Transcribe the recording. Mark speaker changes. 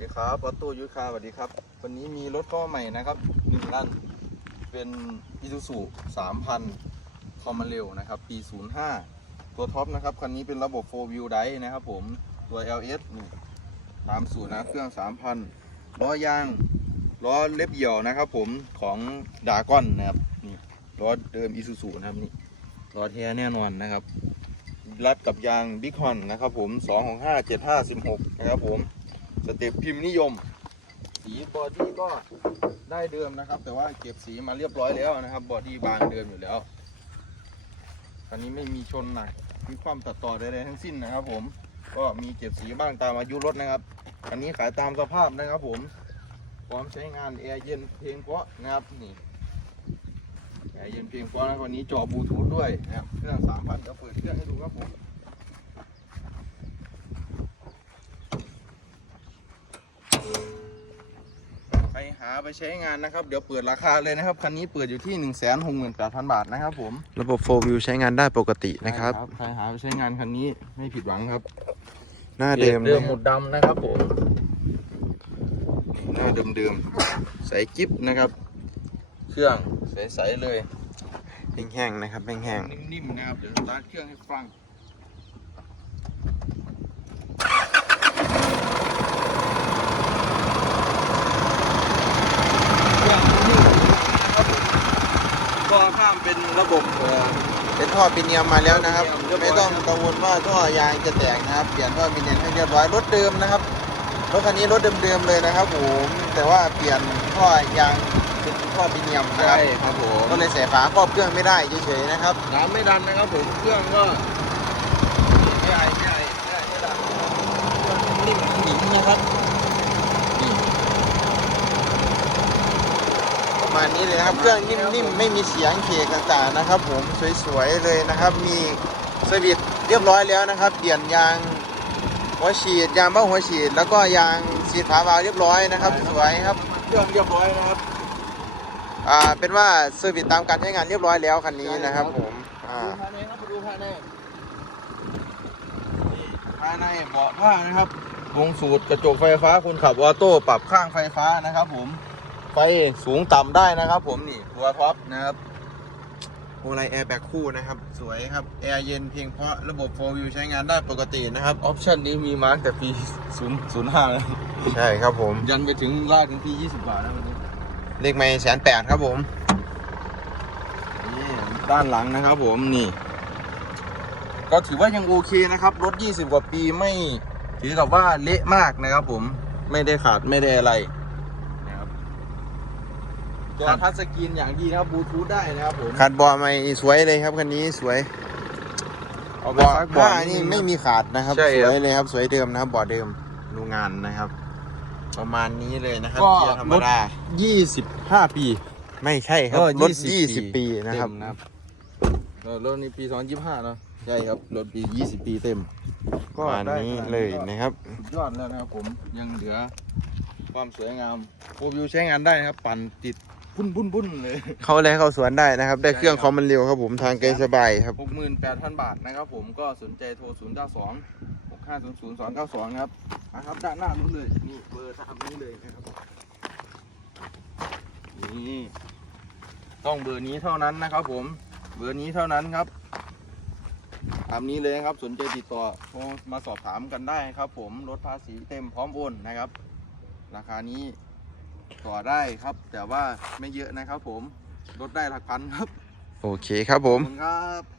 Speaker 1: ดีครับออโต้ยุทธคาสวัสดีครับ วันนี้มีรถเข้าใหม่นะครับหนึ่งคันเป็นอิซูซุ3,000คอมมาเร็วนะครับ ปี 05 ตัวท็อปนะครับ คันนี้เป็นระบบ 4 wheel drive นะครับผม ตัว LS นี่ตามสูตรนะเครื่อง 3,000 ล้อยาง ล้อเล็บเหี่ยวนะครับผมของดากอนนะครับนี่ล้อเดิมอิซูซุนะครับนี่ล้อแท้แน่นอนนะครับ รัดกับยางบิ๊กฮอนนะครับผม2ของ5 7 5 16 นะครับผม สเต็ปพิมพ์นิยม สีบอดี้ก็ได้เดิมนะครับ แต่ว่าเก็บสีมาเรียบร้อยแล้วนะครับ บอดี้บางเดิมอยู่แล้วคันนี้ไม่มีชนหนักมีความตัดต่อใดๆทั้งสิ้นนะครับ ผมก็มีเก็บสีบ้างตามอายุรถนะครับคันนี้ขายตามสภาพนะครับ ผมพร้อมใช้งานแอร์เย็นเพลงเพราะนะครับนี่แอร์เย็นเพลงเพราะนะวันนี้จอบลูทูธด้วยนะครับเครื่องสามพันจะเปิดเครื่องให้ดูครับผม หาไปใช้งานนะครับ เดี๋ยวเปิดราคาเลยนะครับ คันนี้เปิดอยู่ที่ 1 6 8 0 0 0 บาทนะครับผม
Speaker 2: ระบบ4 view ใช้งานได้ปกตินะครับ
Speaker 1: ใครหาไปใช้งานคันนี้ไม่ผิดหวังครับ
Speaker 2: หน้าเดิม
Speaker 1: เดิ
Speaker 2: นะ
Speaker 1: ม
Speaker 2: ค
Speaker 1: หม
Speaker 2: รับ
Speaker 1: ดดำนะครับผม หน้าเดิมๆใสกิ๊บนะครับ เครื่องใสๆเลย
Speaker 2: แห้งๆนะครับ แห้ง
Speaker 1: นิ่มๆนะครับ เดี๋ยวสตาร์ทเครื่องให้ฟังเครื่องนิ่มๆนะครับผมก็ข้ามเป็นระบบเอ่อ
Speaker 2: ๆเป็นท่อปีเนียมมาแล้วนะครับ
Speaker 1: เรียบร้อย
Speaker 2: ไม่ต้องกังวลว่าท่อยางจะแตกนะครับ เปลี่ยนท่อปีเนียมให้เรียบร้อยรถเดิมนะครับรถคันนี้รถเดิมๆเลยนะครับผมแต่ว่าเปลี่ยนท่อยางเป็นท่อปีเนียมนะค
Speaker 1: ใช่
Speaker 2: รับ
Speaker 1: ครับผม
Speaker 2: ก็เลยใส่ฝาครอบเครื่องไม่ได้เฉยๆนะครับ
Speaker 1: น้ำไม่ดันนะครับผมเครื่องก็ไม่ไอไม่ไอไม่ไอไม่ดันเครื่องนิ่มๆหนิงนะครับนี่
Speaker 2: ประ มาณนี้เลยนะครับ เครื่องนิ่มๆ ไม่มีเสียงเคกต่างๆนะครับ ผมสวยๆเลยนะครับ มีสวิตช์เรียบร้อยแล้วนะครับ เปลี่ยนยางหัวฉีดยางเบ้าหัวฉีด แล้วก็ยางฉีดฝาวาล์วเรียบร้อยนะครับ สวยครับ
Speaker 1: เครื่องเรียบร้อยนะครับ
Speaker 2: อ่าเป็นว่าเซอร์วิสตามการใช้งานเรียบร้อยแล้วคันนี้นะครับ ผมอ่า
Speaker 1: ดูภายในครับมาดูภายในนี่ภายในเบาะผ้านะครับวงสูตรกระจกไฟฟ้าคนขับออโต้ปรับข้างไฟฟ้านะครับ ผมไฟสูงต่ำได้นะครับ ผมนี่ตัวท็อปนะครับ
Speaker 2: โอไลแอร์แบ็คคู่นะครับ สวยครับ แอร์เย็นเพียงเพราะระบบ4 view ใช้งานได้ปกตินะครับ
Speaker 1: ออปชันนี้มีมาร์กแต่ปี0 0 5เลย
Speaker 2: ใช่ครับผม
Speaker 1: ยันไปถึงลากถึงปี20 บาทนะวันนี้
Speaker 2: เลขไม่แสนแปดครับผม
Speaker 1: นี่ด้านหลังนะครับผมนี่ ก็ถือว่ายังโอเคนะครับ รถ 20 กว่าปีไม่ถือกับว่าเละมากนะครับผมไม่ได้ขาดไม่ได้อะไรนะครับ จอทัชสกรีนอย่างดีนะครับบลูทูธได้นะครับผม
Speaker 2: ขาดบอใหม่สวยเลยครับคันนี้สวย
Speaker 1: เอาไป
Speaker 2: เบาะ
Speaker 1: ซัก
Speaker 2: ผ้า
Speaker 1: เบาะ
Speaker 2: นี่ไม่มีขาดนะครับ
Speaker 1: ใช่
Speaker 2: ส
Speaker 1: ครับ
Speaker 2: วยเลยครับสวยเดิมนะครับเบาะเดิมดูงานนะครับ ประมาณนี้เลยนะครับ
Speaker 1: ก็
Speaker 2: เกียร์ธรรมดา
Speaker 1: 25ปี
Speaker 2: ไม่ใช่ครับ
Speaker 1: เออ
Speaker 2: รถ
Speaker 1: 20
Speaker 2: 20ปีนะครับ
Speaker 1: เต็มนะครับเออรถนี้ปี2025เนาะใช่ครับรถปี20ปีเต็ม
Speaker 2: ประมาณนี้เลยนะครับ
Speaker 1: สุดยอดแล้วนะครับผมยังเหลือความสวยงามโฟวิวใช้งานได้นะครับ ปั่นติด บุ้นบุ้นบุ้นเลย
Speaker 2: เข้าเลยเข้าสวนได้นะครับ ได้เครื่อง
Speaker 1: ใช่
Speaker 2: ค
Speaker 1: ครั
Speaker 2: อบมมันเร็วครับผมทางไกลสบายครับ
Speaker 1: 68,000บาทนะครับผมก็สนใจโทร092 6500 292นะครับนะครับด้านหน้านู้นเลยนี่เบอร์ตามนี้เลยนะครับนี่ต้องเบอร์นี้เท่านั้นนะครับ ผมเบอร์นี้เท่านั้นครับตามนี้เลยนะครับสนใจติดต่อโทรมาสอบถามกันได้ครับ ผมรถภาษีเต็มพร้อมโอนนะครับ ราคานี้ ต่อได้ครับ แต่ว่าไม่เยอะนะครับผมลดได้หลักพันครับ
Speaker 2: โอเคครับผ
Speaker 1: ขอบ
Speaker 2: ม
Speaker 1: คุณครับ